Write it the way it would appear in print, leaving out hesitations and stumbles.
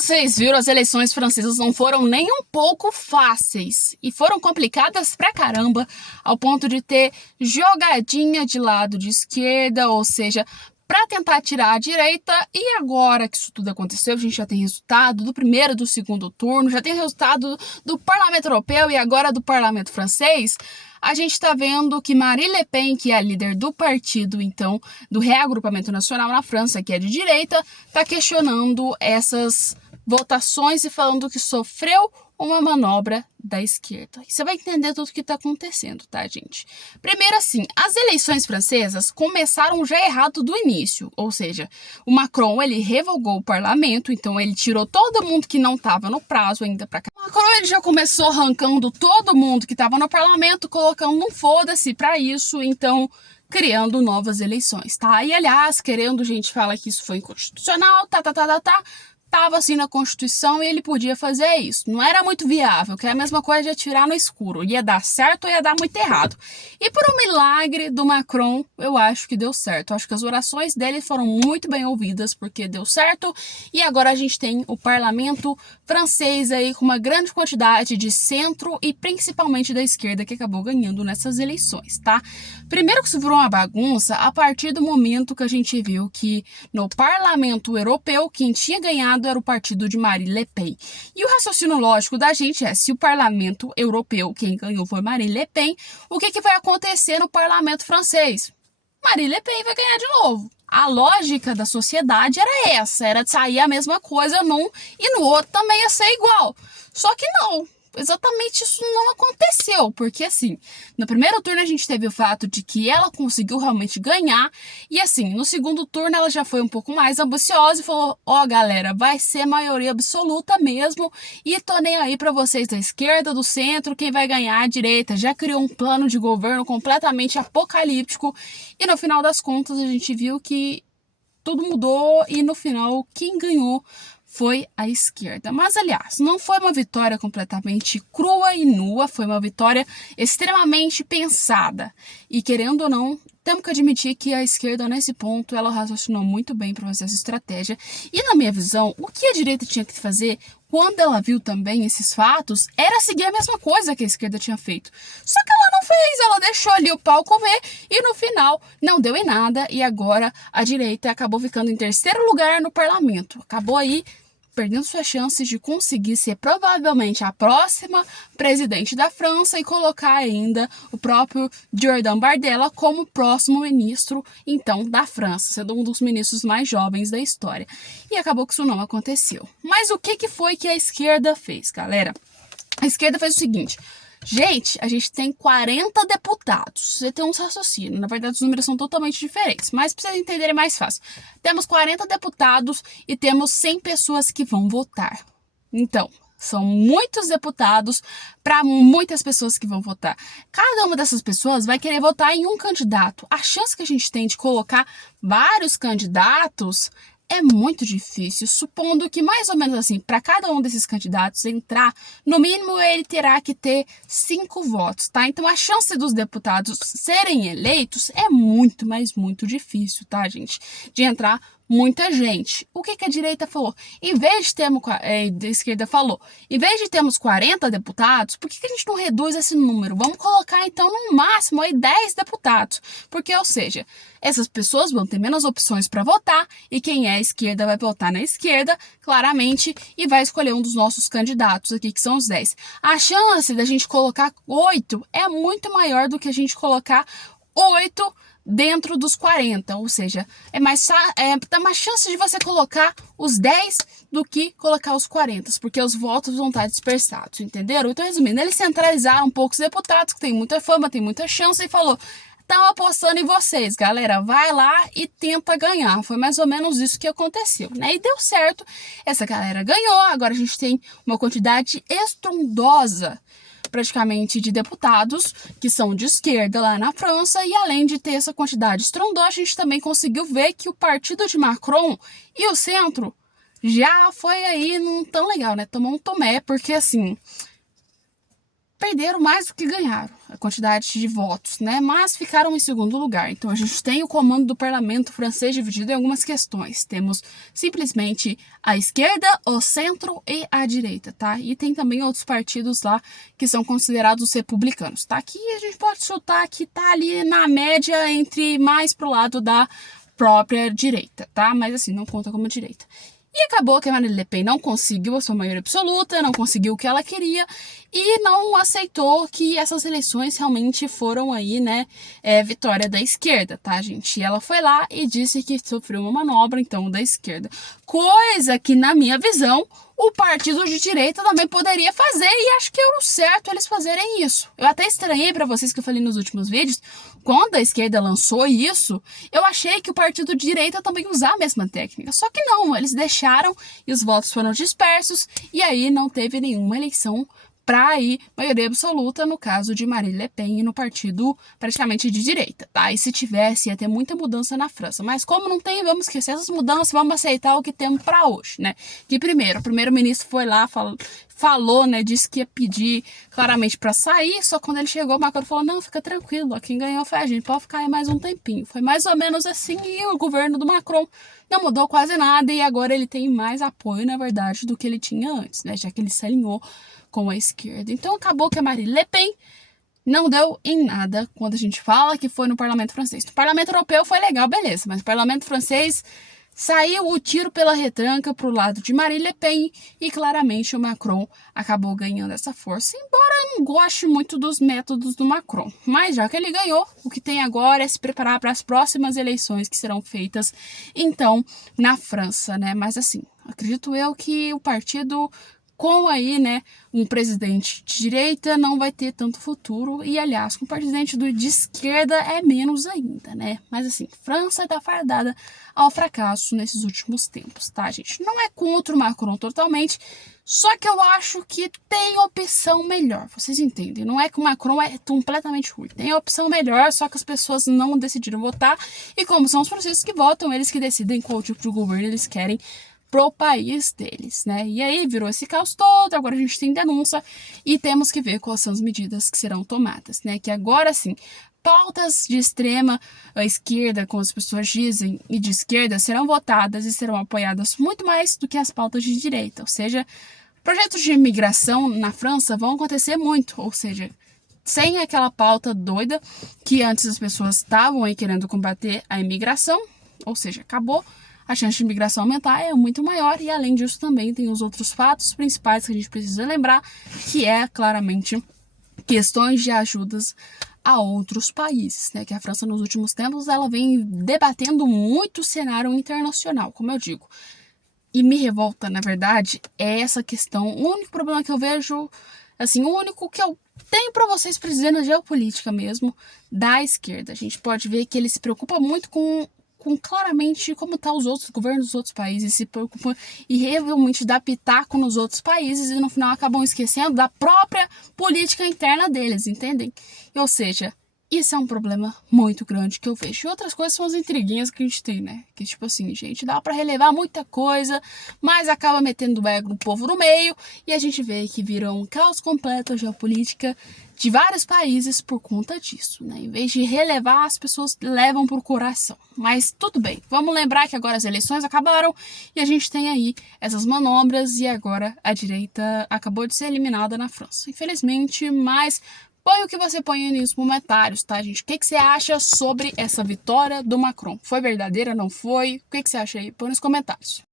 vocês viram, as eleições francesas não foram nem um pouco fáceis e foram complicadas pra caramba, ao ponto de ter jogadinha de lado de esquerda, ou seja, para tentar tirar a direita. E agora que isso tudo aconteceu, a gente já tem resultado do primeiro e do segundo turno, já tem resultado do Parlamento Europeu e agora do Parlamento Francês. A gente está vendo que Marine Le Pen, que é a líder do partido, então, do Reagrupamento Nacional na França, que é de direita, está questionando essas votações e falando que sofreu uma manobra da esquerda. E você vai entender tudo o que está acontecendo, tá, gente? Primeiro, assim, as eleições francesas começaram já errado do início, ou seja, o Macron, ele revogou o parlamento, então ele tirou todo mundo que não estava no prazo ainda para cá. O Macron, ele já começou arrancando todo mundo que estava no parlamento, colocando um foda-se para isso, então criando novas eleições, tá? E, aliás, querendo, gente fala que isso foi inconstitucional, estava assim na Constituição e ele podia fazer isso. Não era muito viável, que é a mesma coisa de atirar no escuro. Ia dar certo ou ia dar muito errado. E por um milagre do Macron, eu acho que deu certo. Eu acho que as orações dele foram muito bem ouvidas, porque deu certo. E agora a gente tem o parlamento francês aí com uma grande quantidade de centro e principalmente da esquerda que acabou ganhando nessas eleições, tá? Primeiro que isso virou uma bagunça a partir do momento que a gente viu que no parlamento europeu quem tinha ganhado era o partido de Marine Le Pen. E o raciocínio lógico da gente é, se o parlamento europeu, quem ganhou foi Marine Le Pen, o que vai acontecer no parlamento francês? Marine Le Pen vai ganhar de novo. A lógica da sociedade era essa, era de sair a mesma coisa num e no outro também ia ser igual. Só que não. Exatamente isso não aconteceu, porque assim, no primeiro turno a gente teve o fato de que ela conseguiu realmente ganhar, e assim, no segundo turno ela já foi um pouco mais ambiciosa e falou, ó galera, vai ser maioria absoluta mesmo, e tô nem aí pra vocês da esquerda, do centro, quem vai ganhar a direita, já criou um plano de governo completamente apocalíptico, e no final das contas a gente viu que tudo mudou, e no final quem ganhou foi a esquerda. Mas, aliás, não foi uma vitória completamente crua e nua, foi uma vitória extremamente pensada. E, querendo ou não, temos que admitir que a esquerda, nesse ponto, ela raciocinou muito bem para fazer essa estratégia. E, na minha visão, o que a direita tinha que fazer, quando ela viu também esses fatos, era seguir a mesma coisa que a esquerda tinha feito. Só que ela não fez, ela deixou ali o pau comer e, no final, não deu em nada. E agora, a direita acabou ficando em terceiro lugar no parlamento. Acabou aí perdendo suas chances de conseguir ser provavelmente a próxima presidente da França e colocar ainda o próprio Jordan Bardella como próximo ministro, então, da França, sendo um dos ministros mais jovens da história. E acabou que isso não aconteceu. Mas o que foi que a esquerda fez, galera? A esquerda fez o seguinte... Gente, a gente tem 40 deputados. Você tem um raciocínio. Na verdade, os números são totalmente diferentes. Mas para vocês entenderem mais fácil. Temos 40 deputados e temos 100 pessoas que vão votar. Então, são muitos deputados para muitas pessoas que vão votar. Cada uma dessas pessoas vai querer votar em um candidato. A chance que a gente tem de colocar vários candidatos é muito difícil, supondo que mais ou menos assim, para cada um desses candidatos entrar, no mínimo ele terá que ter 5 votos, tá? Então a chance dos deputados serem eleitos é muito, mas muito difícil, tá, gente? De entrar muita gente. O que a direita falou? Em vez de termos, a esquerda falou, em vez de termos 40 deputados, por que a gente não reduz esse número? Vamos colocar, então, no máximo aí 10 deputados. Porque, ou seja, essas pessoas vão ter menos opções para votar e quem é a esquerda vai votar na esquerda, claramente, e vai escolher um dos nossos candidatos aqui, que são os 10. A chance da gente colocar 8 é muito maior do que a gente colocar 8 dentro dos 40, ou seja, tá mais chance de você colocar os 10 do que colocar os 40, porque os votos vão estar dispersados, entenderam? Então, resumindo, eles centralizaram um pouco os deputados, que tem muita fama, tem muita chance, e falou, estão apostando em vocês, galera, vai lá e tenta ganhar. Foi mais ou menos isso que aconteceu, né? E deu certo, essa galera ganhou, agora a gente tem uma quantidade estrondosa praticamente de deputados que são de esquerda lá na França, e além de ter essa quantidade estrondosa, a gente também conseguiu ver que o partido de Macron e o centro já foi aí não tão legal, né? Tomou um tomé, porque assim, perderam mais do que ganharam. a quantidade de votos, né? Mas ficaram em segundo lugar. Então a gente tem o comando do parlamento francês dividido em algumas questões. Temos simplesmente a esquerda, o centro e a direita, tá? E tem também outros partidos lá que são considerados republicanos, tá? Que a gente pode chutar que tá ali na média entre mais pro lado da própria direita, tá? Mas assim, não conta como direita. E acabou que a Marine Le Pen não conseguiu a sua maioria absoluta, não conseguiu o que ela queria e não aceitou que essas eleições realmente foram aí, né, vitória da esquerda, tá, gente? E ela foi lá e disse que sofreu uma manobra, então, da esquerda. Coisa que, na minha visão, o partido de direita também poderia fazer e acho que é o certo eles fazerem isso. Eu até estranhei para vocês que eu falei nos últimos vídeos, quando a esquerda lançou isso, eu achei que o partido de direita também usava a mesma técnica. Só que não, eles deixaram e os votos foram dispersos e aí não teve nenhuma eleição para ir maioria absoluta no caso de Marine Le Pen e no partido praticamente de direita, tá? E se tivesse, ia ter muita mudança na França. Mas como não tem, vamos esquecer essas mudanças, vamos aceitar o que temos para hoje, né? Que primeiro, o primeiro-ministro foi lá, falou, né, disse que ia pedir claramente para sair, só quando ele chegou, o Macron falou, não, fica tranquilo, quem ganhou foi a gente, pode ficar aí mais um tempinho. Foi mais ou menos assim e o governo do Macron não mudou quase nada e agora ele tem mais apoio, na verdade, do que ele tinha antes, né, já que ele se alinhou com a esquerda. Então acabou que a Marine Le Pen não deu em nada quando a gente fala que foi no parlamento francês. No parlamento europeu foi legal, beleza, mas no parlamento francês saiu o tiro pela retranca para o lado de Marine Le Pen e claramente o Macron acabou ganhando essa força, embora eu não goste muito dos métodos do Macron. Mas já que ele ganhou, o que tem agora é se preparar para as próximas eleições que serão feitas, então, na França, né? Mas assim, acredito eu que o partido com aí, né, um presidente de direita não vai ter tanto futuro e, aliás, com um presidente de esquerda é menos ainda, né? Mas, assim, França tá fardada ao fracasso nesses últimos tempos, tá, gente? Não é contra o Macron totalmente, só que eu acho que tem opção melhor, vocês entendem? Não é que o Macron é completamente ruim, tem opção melhor, só que as pessoas não decidiram votar e como são os franceses que votam, eles que decidem qual tipo de governo eles querem pro país deles, né? E aí virou esse caos todo, agora a gente tem denúncia e temos que ver quais são as medidas que serão tomadas, né? Que agora sim, pautas de extrema esquerda, como as pessoas dizem, e de esquerda serão votadas e serão apoiadas muito mais do que as pautas de direita, ou seja, projetos de imigração na França vão acontecer muito, ou seja, sem aquela pauta doida que antes as pessoas estavam aí querendo combater a imigração, ou seja, acabou. A chance de imigração aumentar é muito maior e, além disso, também tem os outros fatos principais que a gente precisa lembrar, que é, claramente, questões de ajudas a outros países, né? Que a França, nos últimos tempos, ela vem debatendo muito o cenário internacional, como eu digo. E me revolta, na verdade, é essa questão. O único problema que eu vejo, assim, o único que eu tenho para vocês dizer na geopolítica mesmo, da esquerda. A gente pode ver que ele se preocupa muito com claramente como tá os outros governos dos outros países, se preocupam e realmente dá pitaco nos outros países e no final acabam esquecendo da própria política interna deles, entendem? Ou seja, isso é um problema muito grande que eu vejo. E outras coisas são as intriguinhas que a gente tem, né? Que tipo assim, gente, dá pra relevar muita coisa, mas acaba metendo o ego do povo no meio e a gente vê que vira um caos completo a geopolítica de vários países por conta disso, né? Em vez de relevar, as pessoas levam pro coração. Mas tudo bem, vamos lembrar que agora as eleições acabaram e a gente tem aí essas manobras e agora a direita acabou de ser eliminada na França. Infelizmente, mas põe o que você põe aí nos comentários, tá, gente? O que você acha sobre essa vitória do Macron? Foi verdadeira, não foi? O que você acha aí? Põe nos comentários.